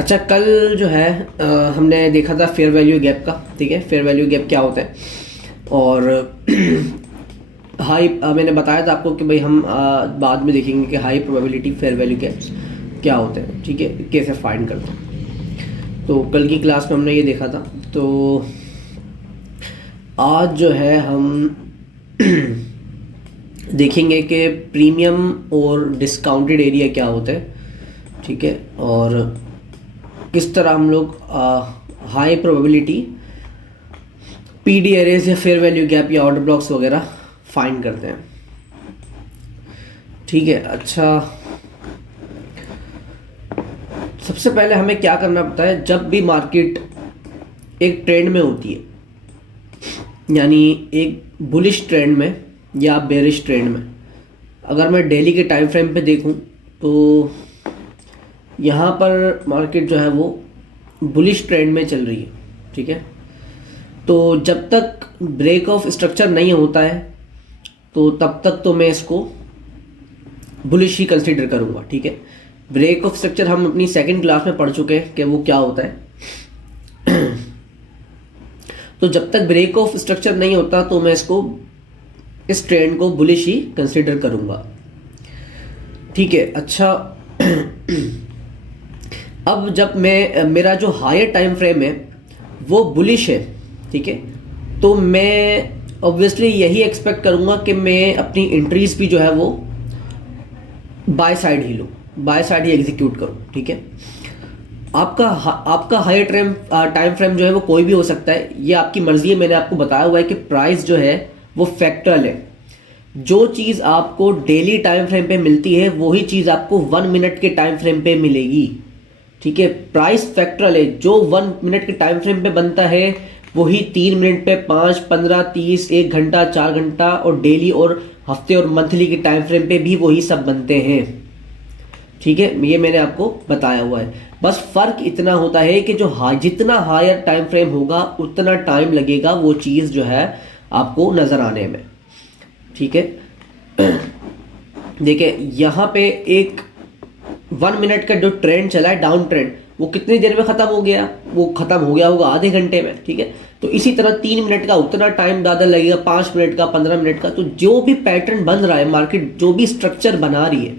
अच्छा, कल जो है हमने देखा था फेयर वैल्यू गैप का। ठीक है, फेयर वैल्यू गैप क्या होता है, और हाई मैंने बताया था आपको कि भाई हम बाद में देखेंगे कि high probability fair value gaps क्या होते हैं। ठीक है, कैसे फाइंड करते हैं। तो कल की क्लास में हमने ये देखा था। तो आज जो है हम देखेंगे कि प्रीमियम और डिस्काउंटेड एरिया क्या होता है। ठीक है, और किस तरह हम लोग हाई प्रोबेबिलिटी पीडी एरेज या फेयर वैल्यू गैप या ऑर्डर ब्लॉक्स वगैरह फाइंड करते हैं। ठीक है, अच्छा, सबसे पहले हमें क्या करना पड़ता है, जब भी मार्केट एक ट्रेंड में होती है, यानी एक बुलिश ट्रेंड में या बेरिश ट्रेंड में, अगर मैं डेली के टाइम फ्रेम पे देखूं तो यहाँ पर मार्केट जो है वो बुलिश ट्रेंड में चल रही है। ठीक है, तो जब तक ब्रेक ऑफ स्ट्रक्चर नहीं होता है तो तब तक तो मैं इसको बुलिश ही कंसीडर करूँगा। ठीक है, ब्रेक ऑफ स्ट्रक्चर हम अपनी सेकंड क्लास में पढ़ चुके हैं कि वो क्या होता है। तो जब तक ब्रेक ऑफ स्ट्रक्चर नहीं होता तो मैं इस ट्रेंड को बुलिश ही कंसीडर करूँगा। ठीक है, अच्छा, अब जब मेरा जो हायर टाइम फ्रेम है वो बुलिश है, ठीक है, तो मैं ऑब्वियसली यही एक्सपेक्ट करूंगा कि मैं अपनी एंट्रीज भी जो है वो बाय साइड ही लूँ, बाय साइड ही एग्जीक्यूट करूँ। ठीक है, आपका हायर टाइम फ्रेम जो है वो कोई भी हो सकता है, ये आपकी मर्जी है। मैंने आपको बताया हुआ है कि प्राइस जो है वो फैक्टरल है। जो चीज़ आपको डेली टाइम फ्रेम पे मिलती है वही चीज़ आपको 1 मिनट के टाइम फ्रेम पे मिलेगी। ठीक है, प्राइस फैक्टरल है। जो 1 मिनट के टाइम फ्रेम पे बनता है वही 3 मिनट पे, 5, 15, 30, 1 घंटा, 4 घंटा और डेली और हफ्ते और मंथली के टाइम फ्रेम पे भी वही सब बनते हैं। ठीक है, ये मैंने आपको बताया हुआ है। बस फर्क इतना होता है कि जितना हायर टाइम फ्रेम होगा उतना टाइम लगेगा वो चीज़ जो है आपको नज़र आने में। ठीक है, देखिए यहाँ पे एक 1 मिनट का जो ट्रेंड चला है, डाउन ट्रेंड, वो कितनी देर में खत्म हो गया? वो खत्म हो गया होगा आधे घंटे में। ठीक है, तो इसी तरह 3 मिनट का उतना टाइम ज़्यादा लगेगा, 5 मिनट का, 15 मिनट का। तो जो भी पैटर्न बन रहा है, मार्केट जो भी स्ट्रक्चर बना रही है,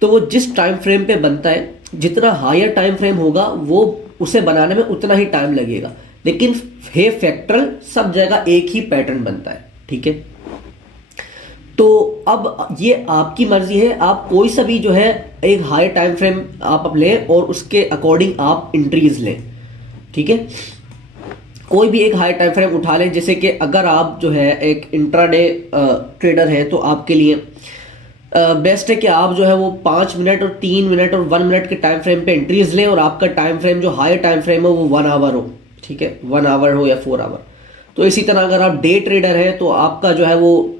तो वो जिस टाइम फ्रेम पे बनता है, जितना हायर टाइम फ्रेम होगा वो उसे बनाने में उतना ही टाइम लगेगा। लेकिन है फैक्टरल, सब जगह एक ही पैटर्न बनता है। ठीक है, तो अब ये आपकी मर्जी है, आप कोई सा भी जो है एक हाई टाइम फ्रेम आप लें और उसके अकॉर्डिंग आप एंट्रीज लें। ठीक है, कोई भी एक हाई टाइम फ्रेम उठा लें। जैसे कि अगर आप जो है एक इंट्राडे ट्रेडर है तो आपके लिए बेस्ट है कि आप जो है वो 5 मिनट और 3 मिनट और 1 मिनट के टाइम फ्रेम पे एंट्रीज लें और आपका टाइम फ्रेम जो हाई टाइम फ्रेम है वो 1 आवर हो। ठीक है, 1 आवर हो या 4 आवर। तो इसी तरह अगर आप डे ट्रेडर है तो आपका जो है वो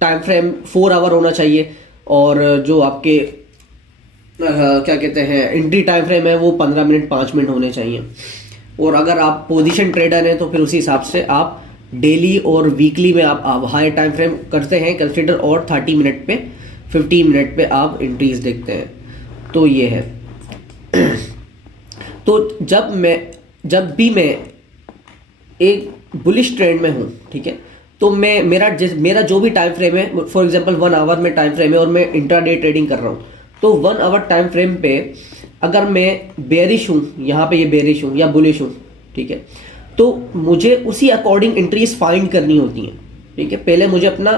टाइम फ्रेम 4 आवर होना चाहिए, और जो आपके क्या कहते हैं एंट्री टाइम फ्रेम है वो 15 मिनट 5 मिनट होने चाहिए। और अगर आप पोजीशन ट्रेडर हैं तो फिर उसी हिसाब से आप डेली और वीकली में आप हाई टाइम फ्रेम करते हैं कंसिडर, और 30 मिनट पे 15 मिनट पे आप एंट्रीज देखते हैं। तो ये है। तो जब भी मैं एक बुलिश ट्रेंड में हूँ, ठीक है, तो मेरा जो भी टाइम फ्रेम है, फॉर एग्जांपल 1 आवर में टाइम फ्रेम है और मैं इंट्राडे ट्रेडिंग कर रहा हूँ, तो 1 आवर टाइम फ्रेम पे अगर मैं बेरिश हूँ, यहाँ पे ये बेरिश हूँ या बुलिश हूँ, ठीक है, तो मुझे उसी अकॉर्डिंग एंट्रीज फाइंड करनी होती हैं। ठीक है, पहले मुझे अपना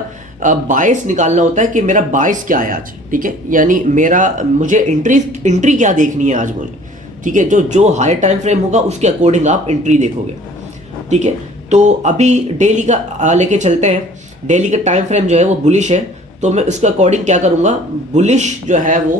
बायस निकालना होता है कि मेरा बायस क्या है आज। ठीक है, यानी मुझे एंट्री क्या देखनी है आज मुझे। ठीक है, जो हाई टाइम फ्रेम होगा उसके अकॉर्डिंग आप एंट्री देखोगे। ठीक है, तो अभी डेली का लेके चलते हैं। डेली का टाइम फ्रेम जो है वो बुलिश है, तो मैं उसके अकॉर्डिंग क्या करूंगा, बुलिश जो है वो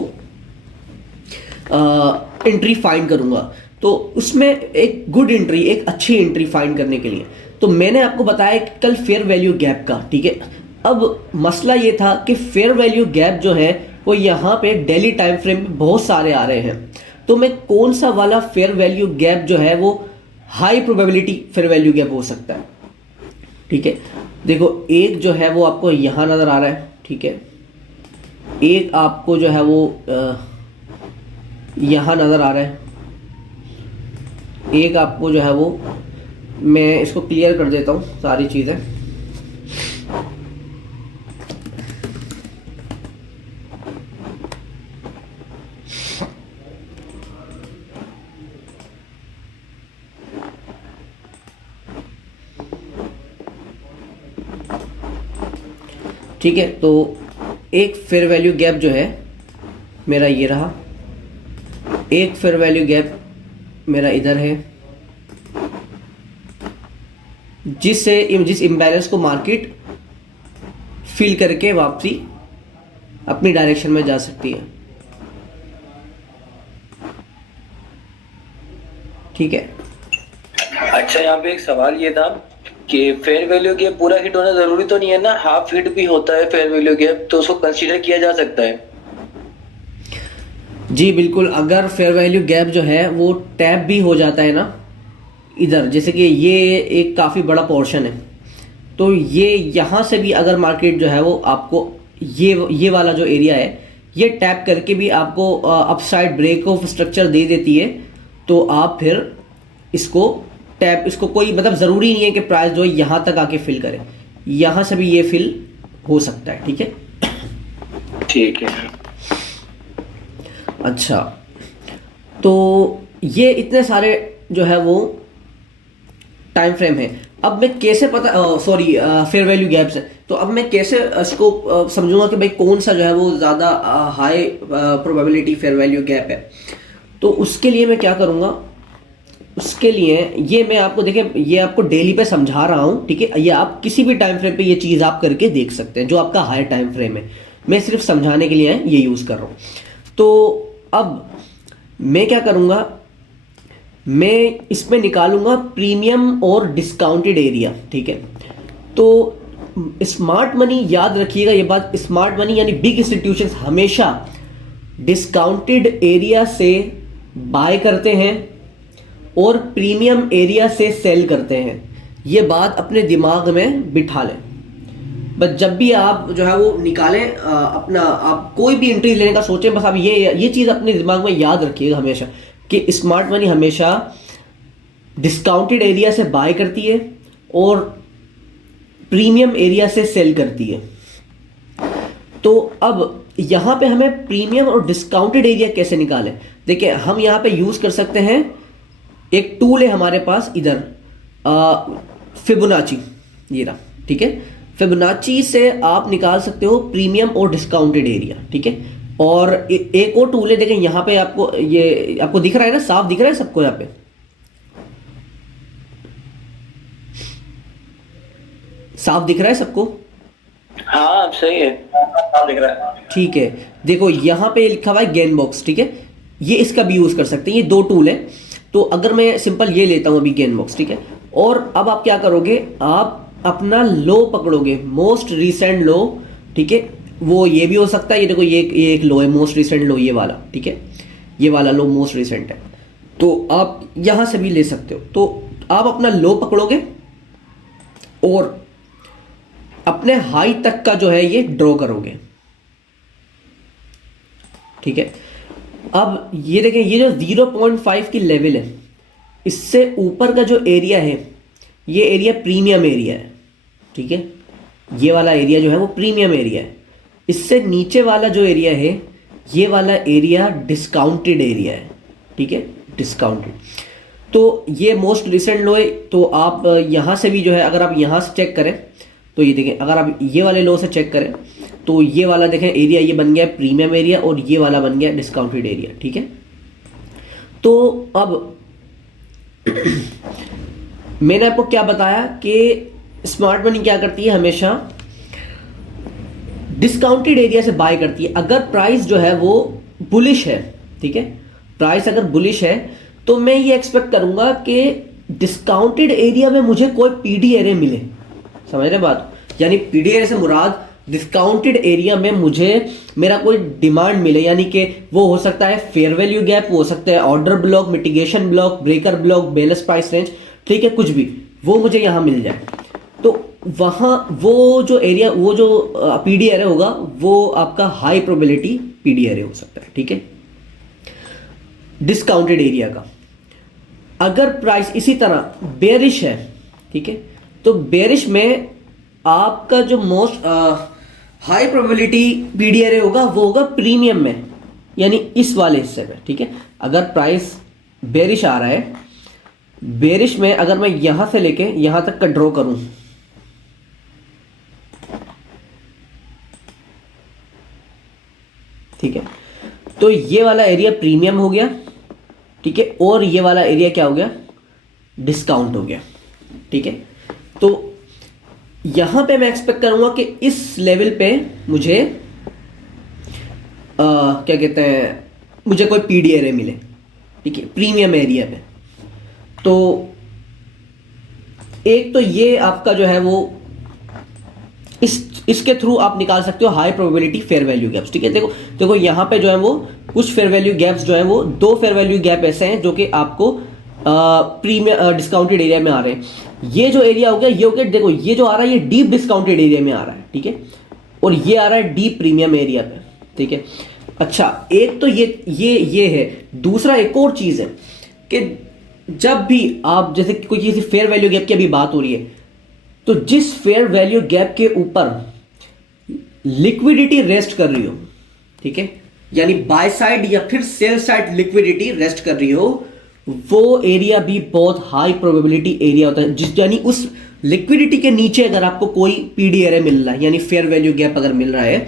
एंट्री फाइंड करूंगा। तो उसमें एक गुड एंट्री, एक अच्छी एंट्री फाइंड करने के लिए तो मैंने आपको बताया कि कल फेयर वैल्यू गैप का। ठीक है, अब मसला ये था कि फेयर वैल्यू गैप जो है वो यहाँ पे डेली टाइम फ्रेम में बहुत सारे आ रहे हैं, तो मैं कौन सा वाला फेयर वैल्यू गैप जो है वो high probability fair value gap हो सकता है। ठीक है, देखो एक जो है वो आपको यहाँ नज़र आ रहा है। ठीक है, एक आपको जो है वो यहाँ नज़र आ रहा है। एक आपको जो है वो, मैं इसको क्लियर कर देता हूँ सारी चीज़ें। ठीक है, तो एक फेयर वैल्यू गैप जो है मेरा ये रहा, एक फेयर वैल्यू गैप मेरा इधर है, जिस इम्बैलेंस को मार्केट फिल करके वापसी अपनी डायरेक्शन में जा सकती है। ठीक है। अच्छा, यहाँ पे एक सवाल ये था कि फेयर वैल्यू गैप पूरा हिट होना जरूरी तो नहीं है ना, हाफ हिट भी होता है फेयर वैल्यू गैप, तो उसको कंसीडर किया जा सकता है? जी बिल्कुल, अगर फेयर वैल्यू गैप जो है वो टैप भी हो जाता है ना इधर, जैसे कि ये एक काफ़ी बड़ा पोर्शन है, तो ये यहाँ से भी अगर मार्केट जो है वो आपको ये वाला जो एरिया है ये टैप करके भी आपको अपसाइड ब्रेक ऑफ स्ट्रक्चर दे देती है, तो आप फिर इसको कोई मतलब ज़रूरी नहीं है कि प्राइस जो है यहाँ तक आके फिल करे, यहाँ से भी ये फिल हो सकता है। ठीक है, ठीक है। अच्छा, तो ये इतने सारे जो है वो टाइम फ्रेम है। अब मैं कैसे फेयर वैल्यू गैप्स है, तो अब मैं कैसे इसको समझूंगा कि भाई कौन सा जो है वो ज़्यादा high probability fair value gap है। तो उसके लिए मैं क्या करूँगा, उसके लिए ये मैं आपको देखिए, ये आपको डेली पे समझा रहा हूँ, ठीक है, ये आप किसी भी टाइम फ्रेम पे ये चीज़ आप करके देख सकते हैं जो आपका हाई टाइम फ्रेम है, मैं सिर्फ समझाने के लिए ये यूज़ कर रहा हूँ। तो अब मैं क्या करूँगा, मैं इसमें निकालूंगा प्रीमियम और डिस्काउंटेड एरिया। ठीक है, तो स्मार्ट मनी, याद रखिएगा ये बात, स्मार्ट मनी यानी बिग इंस्टीट्यूशंस हमेशा डिस्काउंटेड एरिया से बाय करते हैं और प्रीमियम एरिया से सेल करते हैं। ये बात अपने दिमाग में बिठा लें। बस जब भी आप जो है वो निकालें अपना, आप कोई भी एंट्री लेने का सोचें, बस आप ये चीज़ अपने दिमाग में याद रखिएगा हमेशा कि स्मार्ट मनी हमेशा डिस्काउंटेड एरिया से बाय करती है और प्रीमियम एरिया से सेल करती है। तो अब यहाँ पे हमें प्रीमियम और डिस्काउंटेड एरिया कैसे निकालें, देखिए हम यहाँ पे यूज़ कर सकते हैं, एक टूल है हमारे पास इधर, फिबोनाची, ये रहा। ठीक है, फिबोनाची से आप निकाल सकते हो प्रीमियम और डिस्काउंटेड एरिया। ठीक है, और एक और टूल है, देखें यहाँ पे आपको दिख रहा है ना, साफ दिख रहा है सबको, यहाँ पे साफ दिख रहा है सबको? हाँ सही है, साफ दिख रहा है। ठीक है, देखो यहाँ पे लिखा हुआ है गेन बॉक्स। ठीक है, ये इसका भी यूज कर सकते हैं, ये दो टूल है। तो अगर मैं सिंपल ये लेता हूँ अभी गेन बॉक्स, ठीक है, और अब आप क्या करोगे, आप अपना लो पकड़ोगे, मोस्ट रिसेंट लो। ठीक है, वो ये भी हो सकता है, ये देखो ये एक लो है, मोस्ट रिसेंट लो, ये वाला। ठीक है, ये वाला लो मोस्ट रिसेंट है, तो आप यहां से भी ले सकते हो। तो आप अपना लो पकड़ोगे और अपने हाई तक का जो है ये ड्रॉ करोगे। ठीक है, अब ये देखें, ये जो 0.5 की लेवल है, इससे ऊपर का जो एरिया है ये एरिया प्रीमियम एरिया है। ठीक है, ये वाला एरिया जो है वो प्रीमियम एरिया है। इससे नीचे वाला जो एरिया है ये वाला एरिया डिस्काउंटेड एरिया है। ठीक है, डिस्काउंटेड। तो ये मोस्ट रिसेंट लो है, तो आप यहाँ से भी जो है, अगर आप यहाँ से चेक करें तो ये देखें, अगर आप ये वाले लो से चेक करें तो ये वाला देखें एरिया, ये बन गया प्रीमियम एरिया और ये वाला बन गया डिस्काउंटेड एरिया। ठीक है, तो अब मैंने आपको क्या बताया कि स्मार्ट मनी क्या करती है, हमेशा डिस्काउंटेड एरिया से बाय करती है। अगर प्राइस जो है वो बुलिश है, ठीक है, प्राइस अगर बुलिश है तो मैं ये एक्सपेक्ट करूंगा कि डिस्काउंटेड एरिया में मुझे कोई पीडी एरे मिले। समझ रहे बात? यानी पीडी एरे से मुराद डिस्काउंटेड एरिया में मुझे मेरा कोई डिमांड मिले, यानी कि वो हो सकता है फेयर वैल्यू गैप, वो हो सकता है order block, mitigation block, breaker block, बेलस प्राइस रेंज, ठीक है, कुछ भी वो मुझे यहाँ मिल जाए। तो वहाँ वो जो एरिया, वो जो पीडी एरे होगा वो आपका हाई अगर प्राइस इसी तरह बेरिश है, ठीक है, तो बेरिश में आपका जो most high probability PD array होगा वो होगा प्रीमियम में, यानी इस वाले हिस्से में, ठीक है। अगर प्राइस बेरिश आ रहा है, बेरिश में अगर मैं यहां से लेके यहां तक का ड्रॉ करूं, ठीक है, तो ये वाला एरिया प्रीमियम हो गया, ठीक है, और ये वाला एरिया क्या हो गया, डिस्काउंट हो गया, ठीक है। तो यहां पे मैं एक्सपेक्ट करूंगा कि इस लेवल पे मुझे क्या कहते हैं, मुझे कोई पीडी एरे मिले, ठीक है, प्रीमियम एरिया पे। तो एक तो ये आपका जो है वो इसके थ्रू आप निकाल सकते हो high probability fair value gaps, ठीक है। देखो देखो यहाँ पे जो है वो कुछ फेयर वैल्यू गैप्स जो है वो 2 फेयर वैल्यू गैप ऐसे हैं जो कि आपको प्रीमियम डिस्काउंटेड एरिया में आ रहे हैं। ये जो एरिया हो गया ये हो गया, देखो ये जो आ रहा है ये डीप डिस्काउंटेड एरिया में आ रहा है, ठीक है, और ये आ रहा है डीप प्रीमियम एरिया पे, ठीक है। अच्छा, एक तो ये है। दूसरा एक और चीज है कि जब भी आप जैसे कोई चीज फेयर वैल्यू गैप की अभी बात हो रही है, तो जिस फेयर वैल्यू गैप के ऊपर लिक्विडिटी रेस्ट कर रही हो, ठीक है, यानी बाय साइड या फिर सेल साइड लिक्विडिटी रेस्ट कर रही हो, वो एरिया भी बहुत हाई प्रोबेबिलिटी एरिया होता है। जिस यानी उस लिक्विडिटी के नीचे अगर आपको कोई पीडी एरे मिल रहा है, यानी फेयर वैल्यू गैप अगर मिल रहा है,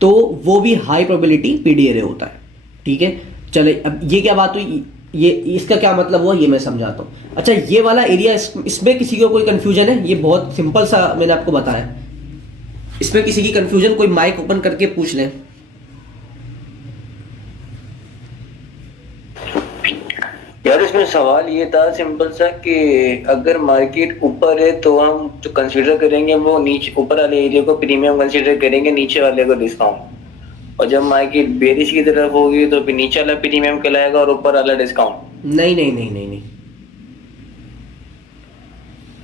तो वो भी हाई प्रोबेबिलिटी पीडी एरे होता है, ठीक है। चले, अब ये क्या बात हुई, ये इसका क्या मतलब हुआ ये मैं समझाता हूं। अच्छा, ये वाला एरिया इसमें किसी को कोई कंफ्यूजन है? ये बहुत सिंपल सा मैंने आपको बताया। इसमें किसी की कंफ्यूजन, कोई माइक ओपन करके पूछ ले। यार इसमें सवाल ये था सिंपल सा कि अगर मार्केट ऊपर है तो हम जो कंसीडर करेंगे वो नीचे ऊपर वाले एरिया को प्रीमियम कंसीडर करेंगे, नीचे वाले को डिस्काउंट। और जब मार्केट बेरिश की तरफ होगी तो फिर नीचे वाला प्रीमियम कहलाएगा और ऊपर वाला डिस्काउंट। नहीं नहीं नहीं नहीं नहीं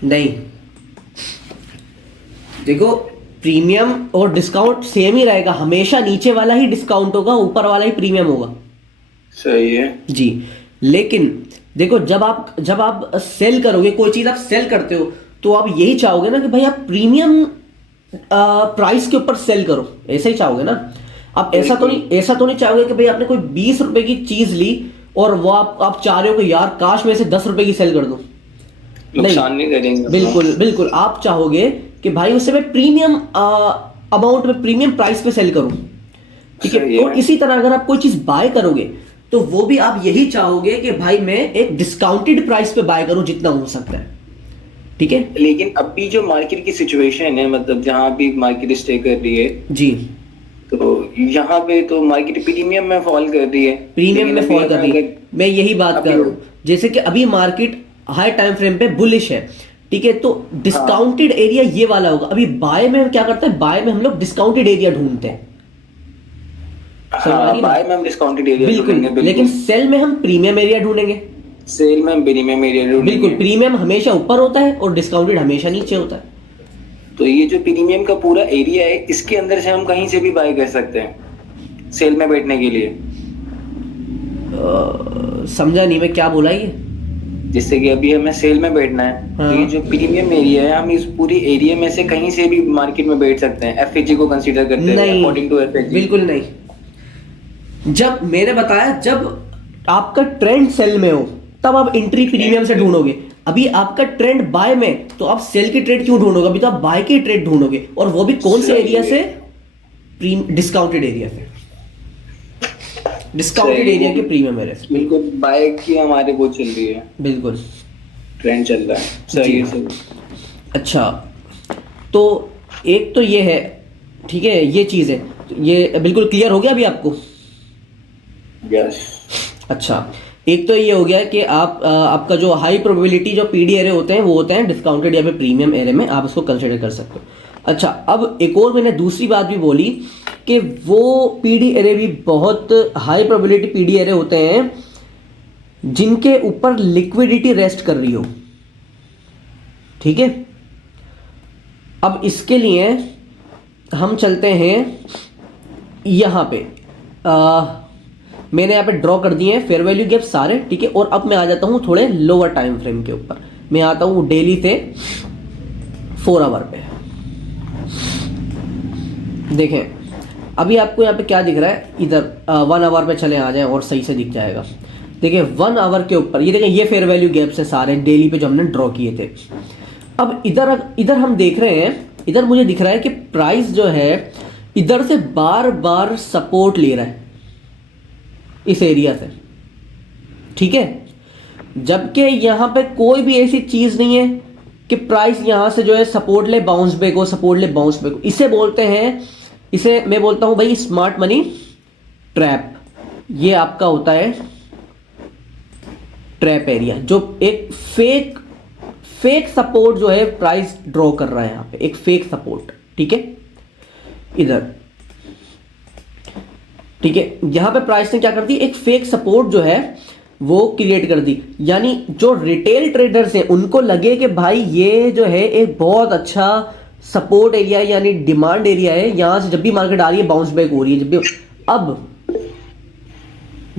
नहीं, देखो प्रीमियम और डिस्काउंट सेम ही रहेगा, हमेशा नीचे वाला ही डिस्काउंट होगा, ऊपर वाला ही प्रीमियम होगा। सही है जी। लेकिन देखो जब आप सेल करोगे, कोई चीज आप सेल करते हो, तो आप यही चाहोगे ना कि भाई आप प्रीमियम प्राइस के ऊपर सेल करो, ऐसा ही चाहोगे ना आप। ऐसा तो नहीं चाहोगे कि भाई आपने कोई 20 रुपए की चीज ली और वो आप चाह रहे हो कि यार काश मैं इसे 10 रुपए की सेल कर दूं। नुकसान नहीं करेंगे। बिल्कुल बिल्कुल, आप चाहोगे कि भाई उसे मैं प्रीमियम अमाउंट में, प्रीमियम प्राइस पे सेल करूं, ठीक है। और इसी तरह अगर आप कोई चीज बाय करोगे तो वो भी आप यही चाहोगे कि भाई मैं एक डिस्काउंटेड प्राइस पे बाय करूं जितना हो सकता है, ठीक है। लेकिन अभी जो मार्केट की सिचुएशन है, मतलब जहां भी मार्केट स्टे कर रही है जी, तो यहाँ पे तो मार्केट प्रीमियम में फॉल कर रही है, प्रीमियम में फॉल कर रही है। मैं यही बात कर रहा हूँ, जैसे कि अभी मार्केट हाई टाइम फ्रेम पे बुलिश है, ठीक है, तो डिस्काउंटेड एरिया ये वाला होगा। अभी बाय में क्या करते हैं, बाय में हम लोग डिस्काउंटेड एरिया ढूंढते हैं, बाय में हम डिस्काउंटेड एरिया बिल्कुल, लेकिन सेल में हम प्रीमियम एरिया ढूंढेंगे। सेल में हम प्रीमियम एरिया ढूंढेंगे। बिल्कुल, प्रीमियम हमेशा ऊपर होता है और डिस्काउंटेड हमेशा नीचे होता है। तो ये जो प्रीमियम का पूरा एरिया है, इसके अंदर से हम कहीं से भी बाय कर सकते हैं सेल में बैठने के लिए। समझा नहीं मैं क्या बोला ये। जिससे कि अभी हमें सेल में बैठना है, हाँ। तो ये जो प्रीमियम एरिया है, हम इस पूरी एरिया में से कहीं से भी मार्केट में बैठ सकते हैं, एफएचजी को कंसीडर करते हैं, अकॉर्डिंग टू एफएचजी। बिल्कुल नहीं। जब मैंने बताया जब आपका ट्रेंड सेल में हो तब आप एंट्री प्रीमियम से ढूंढोगे। अभी आपका ट्रेंड बाय में, तो आप सेल की ट्रेड क्यों ढूंढोगे, अभी तो आप बाय की ट्रेड ढूंढोगे, और वो भी कौन से एरिया से, डिस्काउंटेड एरिया से, डिस्काउंटेड एरिया के प्रीमियम एरिया से। बिल्कुल, बाय की हमारे वो चल रही है, बिल्कुल ट्रेंड चल रहा है। सही है सही। अच्छा, तो एक तो ये है, ठीक है, ये चीज है, ये बिल्कुल क्लियर हो गया अभी आपको? यस। अच्छा, एक तो ये हो गया कि आपका जो हाई प्रोबेबिलिटी जो पीडी एरे होते हैं वो होते हैं डिस्काउंटेड या फिर प्रीमियम एरे में, आप उसको कंसिडर कर सकते हो। अच्छा, अब एक और मैंने दूसरी बात भी बोली कि वो पीडी एरे भी बहुत हाई प्रोबेबिलिटी पीडी एरे होते हैं जिनके ऊपर लिक्विडिटी रेस्ट कर रही हो, ठीक है। अब इसके लिए हम चलते हैं यहाँ पे, मैंने यहाँ पे ड्रॉ कर दिए हैं फेयर वैल्यू गैप सारे, ठीक है। और अब मैं आ जाता हूँ थोड़े लोअर टाइम फ्रेम के ऊपर, मैं आता हूँ डेली से 4 आवर पे। देखें अभी आपको यहाँ पे क्या दिख रहा है, इधर 1 आवर पे चले आ जाएं और सही से दिख जाएगा। देखिए 1 आवर के ऊपर ये देखें, ये फेयर वैल्यू गैप्स है सारे डेली पे जो हमने ड्रॉ किए थे। अब इधर हम देख रहे हैं, इधर मुझे दिख रहा है कि प्राइस जो है इधर से बार बार सपोर्ट ले रहा है इस एरिया से, ठीक है। जबकि यहाँ पे कोई भी ऐसी चीज नहीं है कि प्राइस यहाँ से जो है सपोर्ट ले बाउंस बैक हो, सपोर्ट ले बाउंस बैक हो। इसे बोलते हैं, इसे मैं बोलता हूं भाई स्मार्ट मनी ट्रैप। ये आपका होता है ट्रैप एरिया, जो एक फेक सपोर्ट जो है प्राइस ड्रॉ कर रहा है यहाँ पे, एक फेक सपोर्ट, ठीक है। इधर ठीक है, यहां पे प्राइस ने क्या कर दी, एक फेक सपोर्ट जो है वो क्रिएट कर दी। यानी जो रिटेल ट्रेडर्स हैं उनको लगे कि भाई ये जो है एक बहुत अच्छा सपोर्ट एरिया है, यानी डिमांड एरिया है, यहां से जब भी मार्केट आ रही है बाउंस बैक हो रही है।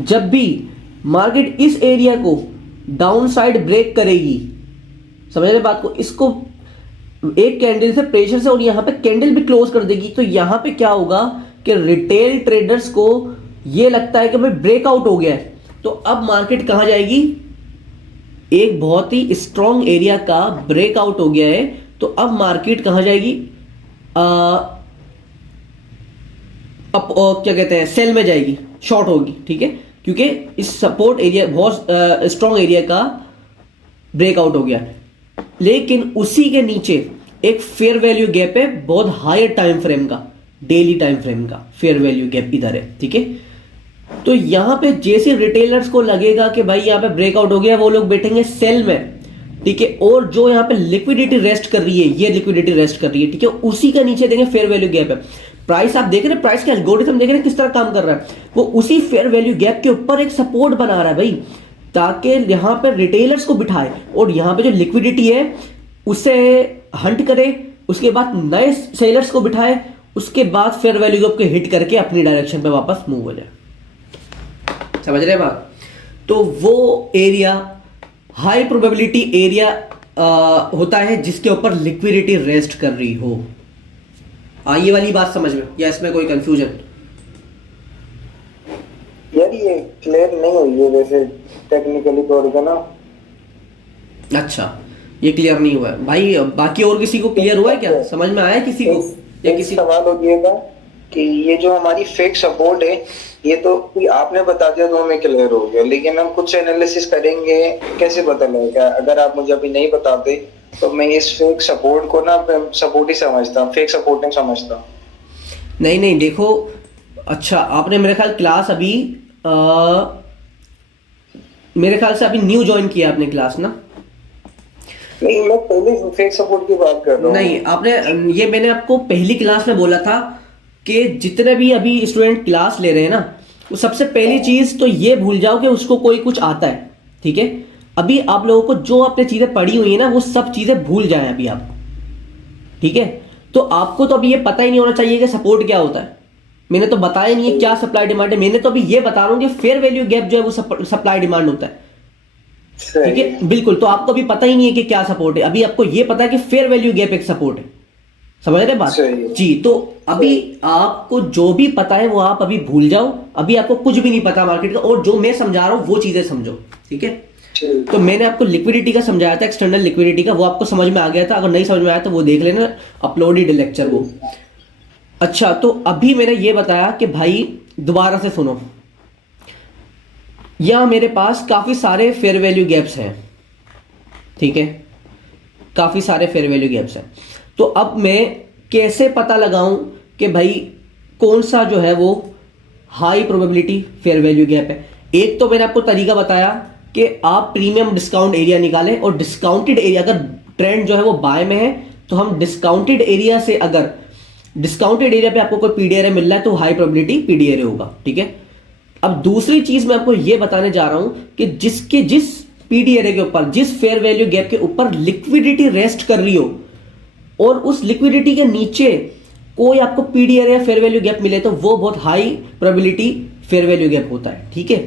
जब भी मार्केट इस एरिया को डाउन साइड ब्रेक करेगी, समझ रहे बात को, इसको एक कैंडल से प्रेशर से और यहां पे कैंडल भी क्लोज कर देगी, तो यहां पे क्या होगा कि रिटेल ट्रेडर्स को ये लगता है कि भाई ब्रेकआउट हो गया है। तो अब मार्केट कहां जाएगी, एक बहुत ही स्ट्रॉन्ग एरिया का ब्रेकआउट हो गया है, तो अब मार्केट कहां जाएगी, क्या कहते हैं, सेल में जाएगी, शॉर्ट होगी, ठीक है। क्योंकि इस सपोर्ट एरिया बहुत स्ट्रॉन्ग एरिया का ब्रेकआउट हो गया। लेकिन उसी के नीचे एक फेयर वैल्यू गैप है बहुत हायर टाइम फ्रेम का, डेली टाइम फ्रेम का फेयर वैल्यू गैप इधर है, ठीक है। तो यहां पे जैसे रिटेलर्स को लगेगा कि भाई यहां पे ब्रेकआउट हो गया, वो लोग बैठेंगे सेल में, ठीक है। और जो यहां पे लिक्विडिटी रेस्ट कर रही है, ये लिक्विडिटी रेस्ट कर रही है, ठीक है, उसी का नीचे देंगे फेयर वैल्यू गैप है। प्राइस आप देख रहे हैं, प्राइस का एल्गोरिथम देख रहे हैं किस तरह काम कर रहा है, वो उसी फेयर वैल्यू गैप के ऊपर एक सपोर्ट बना रहा है भाई, ताकि यहां पे रिटेलर्स को बिठाए और यहां पे जो लिक्विडिटी है उसे हंट करे, उसके बाद नए सेलर्स को बिठाए, उसके बाद फेयर वैल्यू गैप को हिट करके अपनी डायरेक्शन पे वापस मूव हो जाए। समझ रहे हैं बात। तो वो एरिया हाई प्रोबेबिलिटी एरिया होता है जिसके ऊपर लिक्विडिटी रेस्ट कर रही हो। ये वाली बात समझ में, या इसमें कोई कंफ्यूजन? यार ये क्लियर नहीं हुई है वैसे टेक्निकली तौर पे ना। अच्छा, ये क्लियर नहीं हुआ है भाई, बाकी और किसी को क्लियर हुआ है क्या, समझ में आया किसी को? या किसी सवाल हो गया कि ये जो हमारी फेक सपोर्ट है, ये तो कोई आपने बता दिया तो हमें क्लियर हो गया, लेकिन हम खुद से एनालिसिस करेंगे कैसे पता लगेगा? अगर आप मुझे अभी नहीं बताते तो मैं इस फेक सपोर्ट को ना सपोर्ट ही समझता, फेक सपोर्ट नहीं समझता। नहीं देखो, अच्छा आपने मेरे ख्याल क्लास अभी मेरे ख्याल से अभी न्यू ज्वाइन किया आपने क्लास ना? नहीं, मैं पहले फेक सपोर्ट की बात कर रहा हूँ। नहीं, आपने ये मैंने आपको पहली क्लास में बोला था कि जितने भी अभी स्टूडेंट क्लास ले रहे हैं ना, वो सबसे पहली चीज तो ये भूल जाओ कि उसको कोई कुछ आता है, ठीक है। अभी आप लोगों को जो आपने चीजें पढ़ी हुई है ना, वो सब चीजें भूल जाएं अभी आप, ठीक है। तो आपको तो अभी ये पता ही नहीं होना चाहिए कि सपोर्ट क्या होता है, मैंने तो बताया नहीं है क्या सप्लाई डिमांड है, मैंने तो अभी ये बता रहा हूँ कि फेयर वैल्यू गैप जो है वो सप्लाई डिमांड होता है, ठीक है, बिल्कुल। तो आपको अभी पता ही नहीं है कि क्या सपोर्ट है, अभी आपको ये पता है कि फेयर वैल्यू गैप एक सपोर्ट है, समझ रहे बात जी। तो अभी आपको जो भी पता है वो आप अभी भूल जाओ, अभी आपको कुछ भी नहीं पता मार्केट का, और जो मैं समझा रहा हूँ वो चीजें समझो, ठीक है। तो मैंने आपको लिक्विडिटी का समझाया था, एक्सटर्नल लिक्विडिटी का, वो आपको समझ में आ गया था, अगर नहीं समझ में आया तो वो देख लेना, अपलोडेड लेक्चर वो। अच्छा, तो अभी मैंने ये बताया कि भाई दोबारा से सुनो, यहां मेरे पास काफी सारे फेयर वैल्यू गैप्स हैं, ठीक है, काफी सारे फेयर वैल्यू गैप्स हैं। तो अब मैं कैसे पता लगाऊं कि भाई कौन सा जो है वो high probability fair value gap है? एक तो मैंने आपको तरीका बताया कि आप प्रीमियम डिस्काउंट एरिया निकालें, और डिस्काउंटेड एरिया, अगर ट्रेंड जो है वो बाय में है तो हम डिस्काउंटेड एरिया से, अगर डिस्काउंटेड एरिया पे आपको कोई पीडीआरए मिल रहा है तो हाई प्रोबेबिलिटी पीडीआरए होगा, ठीक है। अब दूसरी चीज मैं आपको ये बताने जा रहा हूं कि जिस पीडीआरए के ऊपर, जिस फेयर वैल्यू गैप के ऊपर लिक्विडिटी रेस्ट कर रही हो और उस लिक्विडिटी के नीचे कोई आपको पीडीआरए या फेयर वैल्यू गैप मिले, तो वो बहुत high probability fair value gap होता है, ठीक है।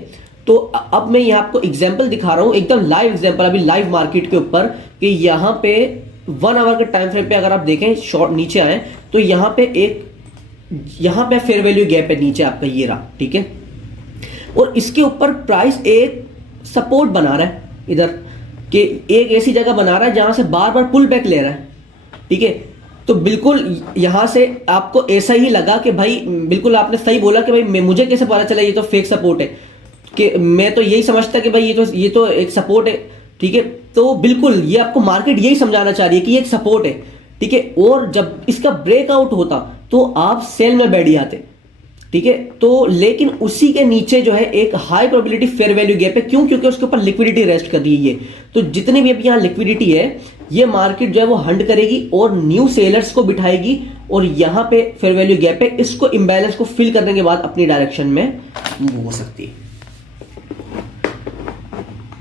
तो अब मैं यहाँ आपको एग्जांपल दिखा रहा हूँ, एकदम लाइव एग्जांपल, अभी लाइव मार्केट के ऊपर, कि यहाँ पे 1 आवर के टाइम फ्रेम पे अगर आप देखें, शॉर्ट नीचे आए तो यहाँ पे फेयर वैल्यू गैप है नीचे आपका, ये रहा, ठीक है। और इसके ऊपर प्राइस एक सपोर्ट बना रहा है इधर, कि एक ऐसी जगह बना रहा है जहां से बार बार पुल बैक ले रहा है, ठीक है। तो बिल्कुल यहां से आपको ऐसा ही लगा कि भाई, बिल्कुल आपने सही बोला कि भाई मुझे कैसे पता चला ये तो फेक सपोर्ट है, कि मैं तो यही समझता कि भाई ये तो एक सपोर्ट है, ठीक है। तो बिल्कुल ये आपको मार्केट यही समझाना चाह रही है कि ये एक सपोर्ट है, ठीक है। और जब इसका ब्रेकआउट होता तो आप सेल में बैठ जाते, ठीक है। तो लेकिन उसी के नीचे जो है एक high probability fair value gap है, क्यों? क्योंकि उसके ऊपर लिक्विडिटी रेस्ट कर रही है। तो जितनी भी अभी यहाँ लिक्विडिटी है, ये मार्केट जो है वो हंट करेगी और न्यू सेलर्स को बिठाएगी, और यहाँ पे फेयर वैल्यू गैप है, इसको इम्बैलेंस को फिल करने के बाद अपनी डायरेक्शन में मूव हो सकती है।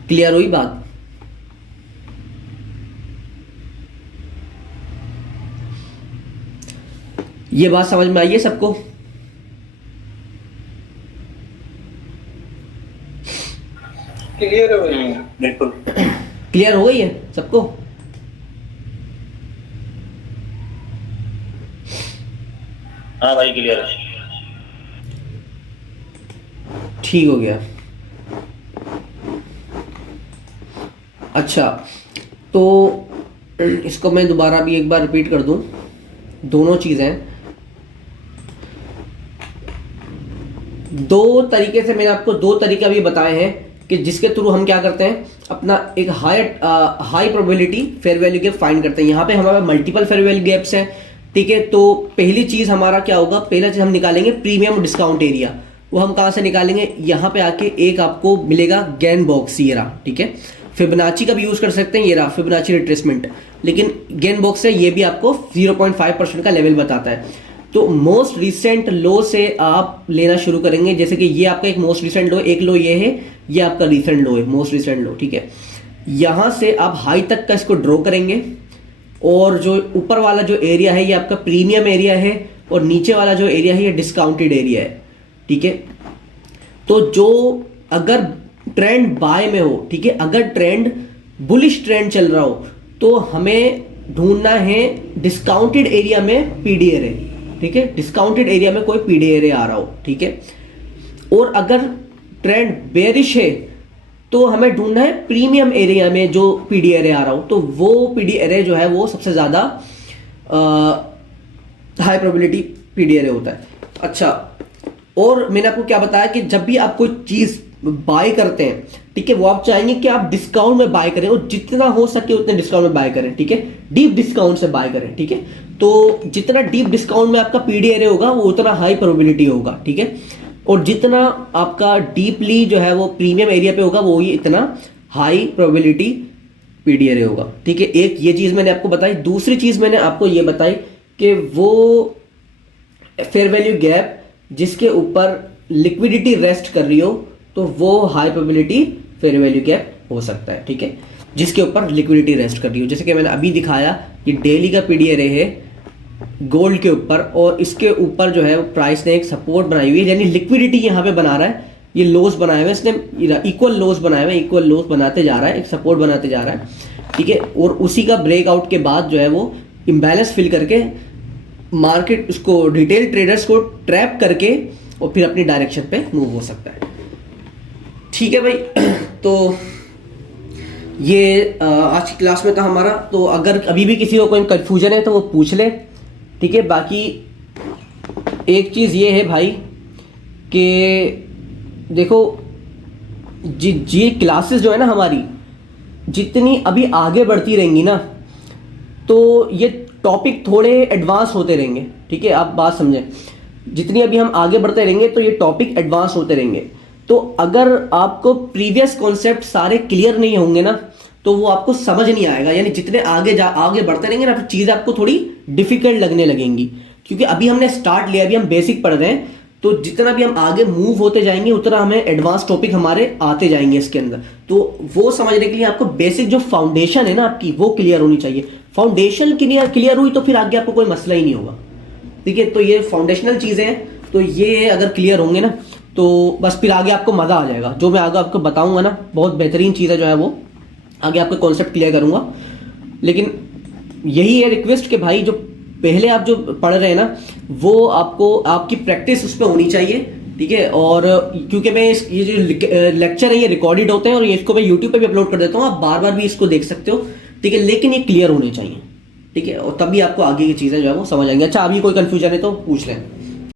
क्लियर हुई बात? ये बात समझ में आई है सबको? क्लियर है भाई? बिल्कुल क्लियर हो गई है सबको? हाँ भाई क्लियर है। ठीक हो गया। अच्छा, तो इसको मैं दोबारा भी एक बार रिपीट कर दूं, दोनों चीज़ें। दो तरीके से मैंने आपको दो तरीके अभी बताए हैं कि जिसके थ्रू हम क्या करते हैं, अपना एक high probability fair value gap find करते हैं। यहाँ पे हमारे मल्टीपल फेयर वैल्यू गैप्स हैं, ठीक है। तो पहली चीज़ हमारा क्या होगा, पहला चीज़ हम निकालेंगे प्रीमियम डिस्काउंट एरिया। वो हम कहाँ से निकालेंगे, यहाँ पे आके एक आपको मिलेगा गैन बॉक्स, ये रहा, ठीक है। फिबोनाची का भी यूज़ कर सकते हैं, ये रहा फिबोनाची रिट्रेसमेंट, लेकिन गैन बॉक्स है, ये भी आपको 0.5% का लेवल बताता है। तो मोस्ट रिसेंट लो से आप लेना शुरू करेंगे, जैसे कि ये आपका एक मोस्ट रिसेंट लो, एक लो ये है, ये आपका रिसेंट लो है, मोस्ट रिसेंट लो, ठीक है। यहाँ से आप हाई तक का इसको ड्रॉ करेंगे, और जो ऊपर वाला जो एरिया है ये आपका प्रीमियम एरिया है, और नीचे वाला जो एरिया है ये डिस्काउंटेड एरिया है, ठीक है। तो जो अगर ट्रेंड बाय में हो, ठीक है, अगर ट्रेंड बुलिश ट्रेंड चल रहा हो, तो हमें ढूंढना है डिस्काउंटेड एरिया में पीडी एरे, ठीक है, डिस्काउंटेड एरिया में कोई पीडी एरे आ रहा हो, ठीक है। और अगर ट्रेंड बेरिश है तो हमें ढूंढना है प्रीमियम एरिया में जो पीडी एरे आ रहा हो, तो वो पीडी एरे जो है वो सबसे ज़्यादा हाई प्रोबेबिलिटी पीडी एरे होता है। अच्छा, और मैंने आपको क्या बताया कि जब भी आप कोई चीज़ बाय करते हैं, ठीक है, वो आप चाहेंगे कि आप डिस्काउंट में बाय करें, और जितना हो सके उतने डिस्काउंट में बाय करें, ठीक है, डीप डिस्काउंट से बाय करें, ठीक है। तो जितना डीप डिस्काउंट में आपका पीडी एरे होगा वो उतना हाई प्रोबेबिलिटी होगा, ठीक है। और जितना आपका डीपली जो है वो प्रीमियम एरिया पे होगा वो ही इतना हाई प्रोबेबिलिटी पीडी एरे होगा, ठीक है। एक ये चीज़ मैंने आपको बताई। दूसरी चीज़ मैंने आपको ये बताई कि वो फेयर वैल्यू गैप जिसके ऊपर लिक्विडिटी रेस्ट कर रही हो, तो वो high probability fair value gap हो सकता है, ठीक है, जिसके ऊपर लिक्विडिटी रेस्ट कर रही हो। जैसे कि मैंने अभी दिखाया कि डेली का पीडी एरे है गोल्ड के ऊपर, और इसके ऊपर जो है प्राइस ने एक सपोर्ट बनाई हुई है, यानी लिक्विडिटी यहाँ पे बना रहा है, ये लोस बनाए हुए इसने, इक्वल लोस बनाए हुए, इक्वल लोस बनाते जा रहा है, एक सपोर्ट बनाते जा रहा है, ठीक है। और उसी का ब्रेकआउट के बाद जो है वो इम्बैलेंस फिल करके मार्केट उसको रिटेल ट्रेडर्स को ट्रैप करके और फिर अपनी डायरेक्शन पे मूव हो सकता है, ठीक है भाई। तो ये आज की क्लास में था हमारा। तो अगर अभी भी किसी को कोई कन्फ्यूजन है तो वो पूछ ले, ठीक है। बाकी एक चीज़ ये है भाई कि देखो जी क्लासेस जो है ना हमारी, जितनी अभी आगे बढ़ती रहेंगी ना, तो ये टॉपिक थोड़े एडवांस होते रहेंगे, ठीक है, आप बात समझें। जितनी अभी हम आगे बढ़ते रहेंगे तो ये टॉपिक एडवांस होते रहेंगे। तो अगर आपको प्रीवियस कॉन्सेप्ट सारे क्लियर नहीं होंगे ना, तो वो आपको समझ नहीं आएगा, यानी जितने आगे बढ़ते रहेंगे ना, तो चीज़ें आपको थोड़ी डिफिकल्ट लगने लगेंगी, क्योंकि अभी हमने स्टार्ट लिया, अभी हम बेसिक पढ़ रहे हैं। तो जितना भी हम आगे मूव होते जाएंगे उतना हमें एडवांस टॉपिक हमारे आते जाएंगे इसके अंदर। तो वो समझने के लिए आपको बेसिक जो फाउंडेशन है ना आपकी, वो क्लियर होनी चाहिए। फाउंडेशन क्लियर हुई तो फिर आगे आपको कोई मसला ही नहीं होगा, ठीक है। तो ये फाउंडेशनल चीज़ें हैं, तो ये अगर क्लियर होंगे ना तो बस फिर आगे आपको मज़ा आ जाएगा। जो मैं आगे आपको बताऊंगा ना, बहुत बेहतरीन चीज़ है जो है वो, आगे आपके कॉन्सेप्ट क्लियर करूंगा। लेकिन यही है रिक्वेस्ट कि भाई जो पहले आप जो पढ़ रहे हैं ना, वो आपको आपकी प्रैक्टिस उस पर होनी चाहिए, ठीक है। और क्योंकि मैं ये जो लेक्चर है ये रिकॉर्डेड होते हैं और ये इसको मैं यूट्यूब पे भी अपलोड कर देता हूँ, आप बार बार भी इसको देख सकते हो, ठीक है। लेकिन ये क्लियर होने चाहिए, ठीक है, और तभी आपको आगे की चीज़ें जो है वो समझ आएंगी। अच्छा, अभी कोई कन्फ्यूजन है तो पूछ लें।